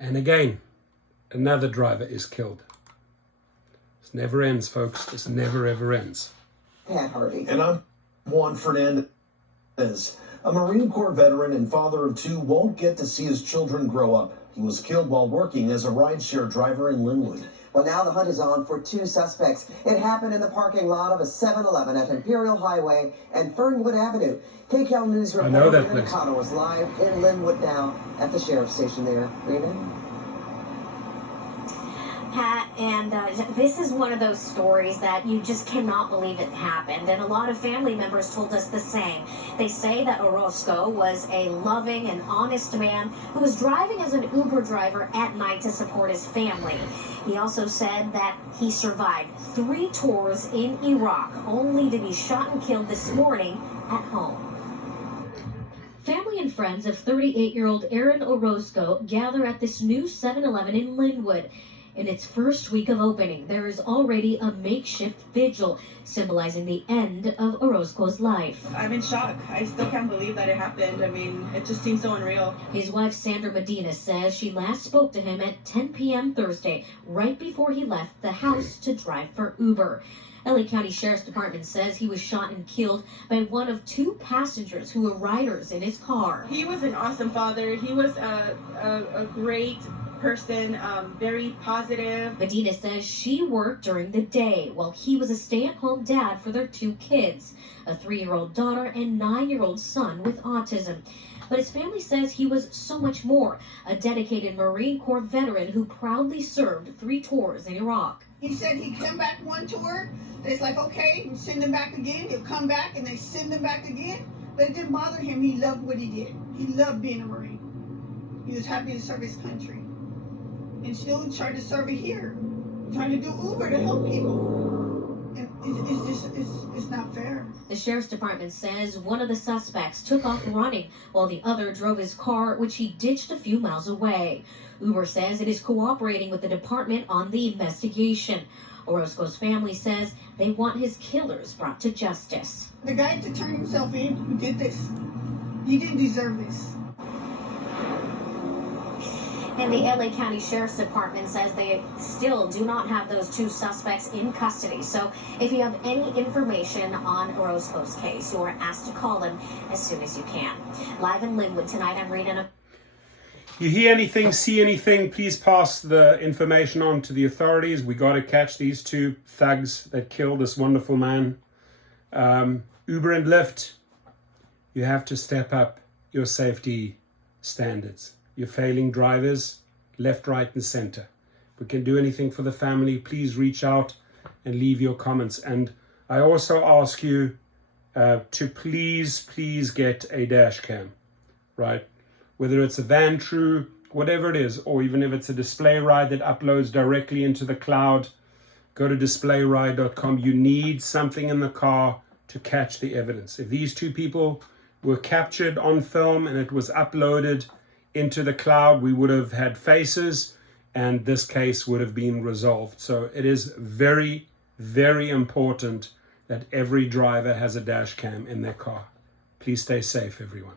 And again, another driver is killed. This never ends, folks. This never, ever ends. Pat Harvey. And I'm Juan Fernandez. A Marine Corps veteran and father of two won't get to see his children grow up. He was killed while working as a rideshare driver in Linwood. Well, now the hunt is on for two suspects. It happened in the parking lot of a 7-Eleven at Imperial Highway and Fernwood Avenue. KCAL News reporter Rena Nakano is live in Linwood now at the sheriff's station there. Rena? Pat, and this is one of those stories that you just cannot believe it happened, and a lot of family members told us the same. They say that Orozco was a loving and honest man who was driving as an Uber driver at night to support his family. He also said that he survived 3 tours in Iraq, only to be shot and killed this morning at home. Family and friends of 38-year-old Aaron Orozco gather at this new 7-Eleven in Linwood. In its first week of opening, there is already a makeshift vigil symbolizing the end of Orozco's life. I'm in shock. I still can't believe that it happened. I mean, it just seems so unreal. His wife, Sandra Medina, says she last spoke to him at 10 p.m. Thursday, right before he left the house to drive for Uber. LA County Sheriff's Department says he was shot and killed by one of 2 passengers who were riders in his car. He was an awesome father. He was a great person, very positive. Medina says she worked during the day while he was a stay-at-home dad for their 2 kids, a 3-year-old daughter and 9-year-old son with autism. But his family says he was so much more, a dedicated Marine Corps veteran who proudly served 3 tours in Iraq. He said he'd come back 1 tour. It's like, okay, we'll send him back again. He'll come back and they send him back again. But it didn't bother him. He loved what he did. He loved being a Marine. He was happy to serve his country. And still trying to serve it here. Trying to do Uber to help people. And it's not fair. The Sheriff's Department says one of the suspects took off running while the other drove his car, which he ditched a few miles away. Uber says it is cooperating with the department on the investigation. Orozco's family says they want his killers brought to justice. The guy to turn himself in who did this, he didn't deserve this. And the LA County Sheriff's Department says they still do not have those 2 suspects in custody. So if you have any information on Orozco's case, you are asked to call them as soon as you can. Live in Linwood tonight, I'm Rena. You hear anything, see anything, please pass the information on to the authorities. We got to catch these 2 thugs that killed this wonderful man. Uber and Lyft, you have to step up your safety standards. You're failing drivers, left, right, and center. If we can do anything for the family, please reach out and leave your comments. And I also ask you to please get a dash cam, right? Whether it's a van true, whatever it is, or even if it's a display ride that uploads directly into the cloud, go to displayride.com. You need something in the car to catch the evidence. If these 2 people were captured on film and it was uploaded into the cloud, we would have had faces and this case would have been resolved. So it is very, very important that every driver has a dash cam in their car. Please stay safe, everyone.